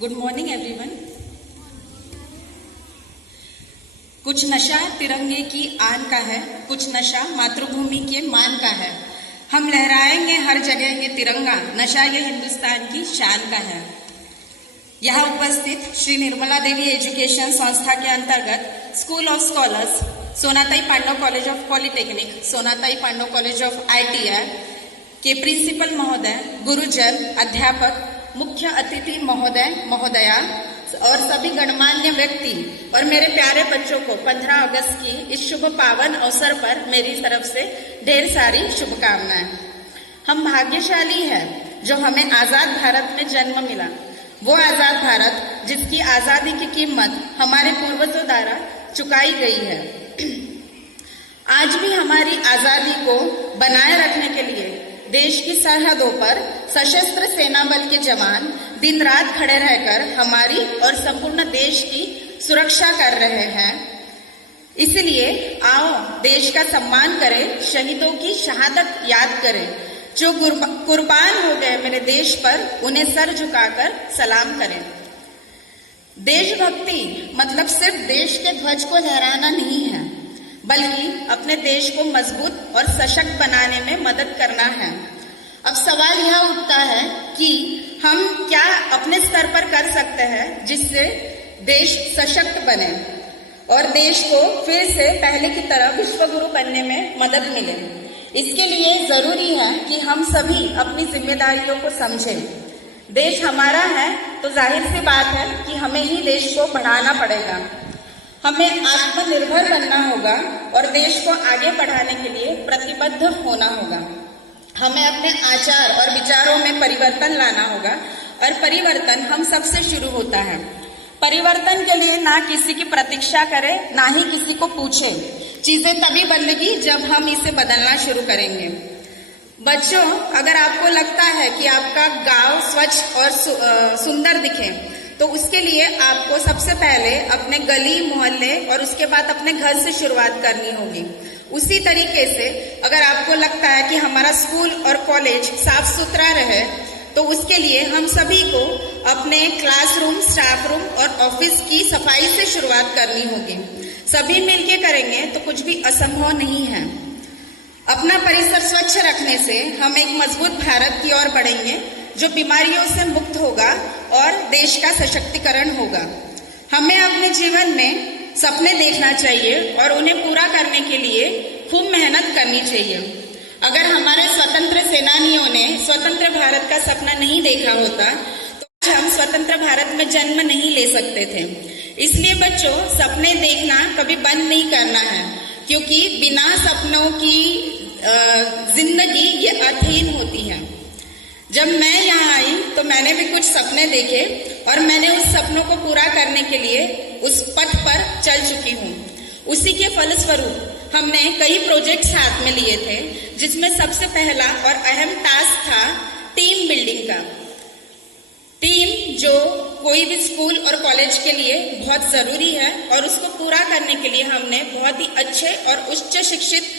Good morning everyone. कुछ नशा तिरंगे की आन का है, कुछ नशा मातृभूमि के मान का है। हम लहराएंगे हर जगह ये तिरंगा, नशा ये हिंदुस्तान की शान का है। यहाँ उपस्थित श्री निर्मला देवी एजुकेशन संस्था के अंतर्गत school of scholars, Sonatai Pandav college of polytechnic, Sonatai Pandav college of ITI के प्रिंसिपल महोदय, गुरुजन, अध्यापक, मुख्य अतिथि महोदय महोदया और सभी गणमान्य व्यक्ति और मेरे प्यारे बच्चों को 15 अगस्त की इस शुभ पावन अवसर पर मेरी तरफ से ढेर सारी शुभकामनाएं। हम भाग्यशाली हैं जो हमें आजाद भारत में जन्म मिला, वो आजाद भारत जिसकी आजादी की कीमत हमारे पूर्वजों द्वारा चुकाई गई है। आज भी हमारी आजादी को बनाए रखने के लिए देश की सरहदों पर सशस्त्र सेना बल के जवान दिन रात खड़े रहकर हमारी और संपूर्ण देश की सुरक्षा कर रहे हैं। इसलिए आओ देश का सम्मान करें, शहीदों की शहादत याद करें। जो कुर्बान हो गए मेरे देश पर, उन्हें सर झुकाकर सलाम करें। देशभक्ति मतलब सिर्फ देश के ध्वज को लहराना नहीं है, बल्कि अपने देश को मजबूत और सशक्त बनाने में मदद करना है। अब सवाल यह उठता है कि हम क्या अपने स्तर पर कर सकते हैं जिससे देश सशक्त बने और देश को फिर से पहले की तरह विश्वगुरु बनने में मदद मिले। इसके लिए जरूरी है कि हम सभी अपनी जिम्मेदारियों को समझें। देश हमारा है तो जाहिर सी बात है कि हमें ही देश को बढ़ाना पड़ेगा। हमें आत्मनिर्भर बनना होगा और देश को आगे बढ़ाने के लिए प्रतिबद्ध होना होगा। हमें अपने आचार और विचारों में परिवर्तन लाना होगा और परिवर्तन हम सबसे शुरू होता है। परिवर्तन के लिए ना किसी की प्रतीक्षा करें, ना ही किसी को पूछे। चीजें तभी बदलेगी जब हम इसे बदलना शुरू करेंगे। बच्चों, अगर आपको लगता है कि आपका गांव स्वच्छ और सुंदर दिखे तो उसके लिए आपको सबसे पहले अपने गली मोहल्ले और उसके बाद अपने घर से शुरुआत करनी होगी। उसी तरीके से अगर आपको लगता है कि हमारा स्कूल और कॉलेज साफ सुथरा रहे तो उसके लिए हम सभी को अपने क्लासरूम, स्टाफ रूम और ऑफिस की सफाई से शुरुआत करनी होगी। सभी मिलके करेंगे तो कुछ भी असंभव नहीं है। अपना परिसर स्वच्छ रखने से हम एक मजबूत भारत की ओर बढ़ेंगे जो बीमारियों से मुक्त होगा और देश का सशक्तिकरण होगा। हमें अपने जीवन में सपने देखना चाहिए और उन्हें पूरा करने के लिए खूब मेहनत करनी चाहिए। अगर हमारे स्वतंत्र सेनानियों ने स्वतंत्र भारत का सपना नहीं देखा होता तो हम स्वतंत्र भारत में जन्म नहीं ले सकते थे। इसलिए बच्चों, सपने देखना कभी बंद नहीं करना है, क्योंकि बिना सपनों की जिंदगी ये अर्थहीन होती है। जब मैं यहाँ आई तो मैंने भी कुछ सपने देखे और मैंने उस सपनों को पूरा करने के लिए उस पथ पर चल चुकी हूँ। उसी के फलस्वरूप हमने कई प्रोजेक्ट हाथ में लिए थे, जिसमें सबसे पहला और अहम टास्क था टीम बिल्डिंग का। टीम जो कोई भी स्कूल और कॉलेज के लिए बहुत जरूरी है और उसको पूरा करने के लिए हमने बहुत ही अच्छे और उच्च शिक्षित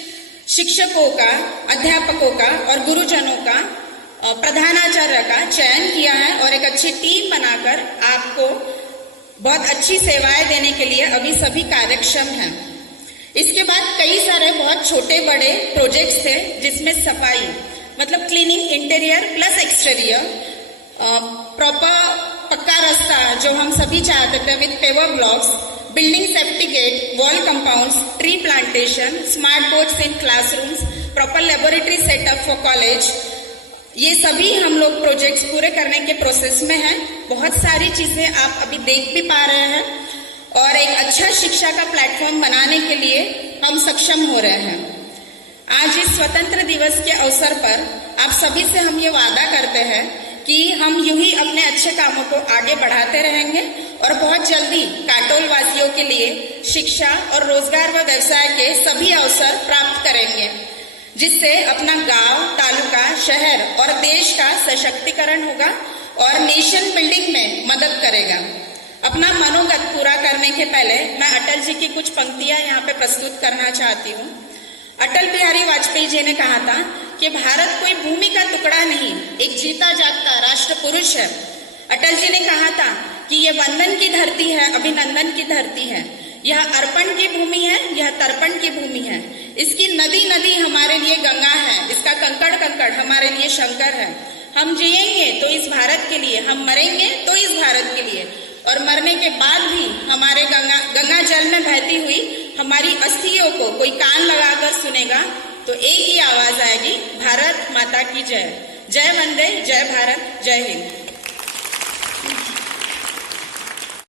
शिक्षकों का, अध्यापकों का और गुरुजनों का, प्रधानाचार्य का चयन किया है और एक अच्छी टीम बनाकर आपको बहुत अच्छी सेवाएं देने के लिए अभी सभी कार्यक्षम हैं। इसके बाद कई सारे बहुत छोटे बड़े प्रोजेक्ट्स थे, जिसमें सफाई मतलब cleaning, interior plus exterior, proper पक्का रास्ता जो हम सभी चाहते थे with paver blocks, building safety gate, wall compounds, tree plantation, smart boards in classrooms, proper laboratory setup for college, ये सभी हम लोग प्रोजेक्ट्स पूरे करने के प्रोसेस में हैं। बहुत सारी चीजें आप अभी देख भी पा रहे हैं और एक अच्छा शिक्षा का प्लेटफॉर्म बनाने के लिए हम सक्षम हो रहे हैं। आज इस स्वतंत्र दिवस के अवसर पर आप सभी से हम ये वादा करते हैं कि हम यूं ही अपने अच्छे कामों को आगे बढ़ाते रहेंगे और बहुत जल्दी काटोल वासियों के लिए शिक्षा और रोजगार व व्यवसाय के सभी अवसर प्राप्त करेंगे, जिससे अपना गांव, तालुका, शहर और देश का सशक्तिकरण होगा और नेशन बिल्डिंग में मदद करेगा। अपना मनोगत पूरा करने के पहले मैं अटल जी की कुछ पंक्तियां यहाँ पे प्रस्तुत करना चाहती हूँ। अटल बिहारी वाजपेयी जी ने कहा था कि भारत कोई भूमि का टुकड़ा नहीं, एक जीता जागता राष्ट्र पुरुष है। अटल जी ने कहा था अभिनंदन की धरती है। यह अर्पण की भूमि है, यह तर्पण की भूमि है। इसकी नदी नदी हमारे लिए गंगा है, इसका कंकड़ कंकड़ हमारे लिए शंकर है। हम जिएंगे तो इस भारत के लिए, हम मरेंगे तो इस भारत के लिए, और मरने के बाद भी हमारे गंगा जल में बहती हुई हमारी अस्थियों को कोई कान लगाकर सुनेगा तो एक ही आवाज आएगी, भारत माता की जय। जय वंदे, जय भारत, जय हिंद।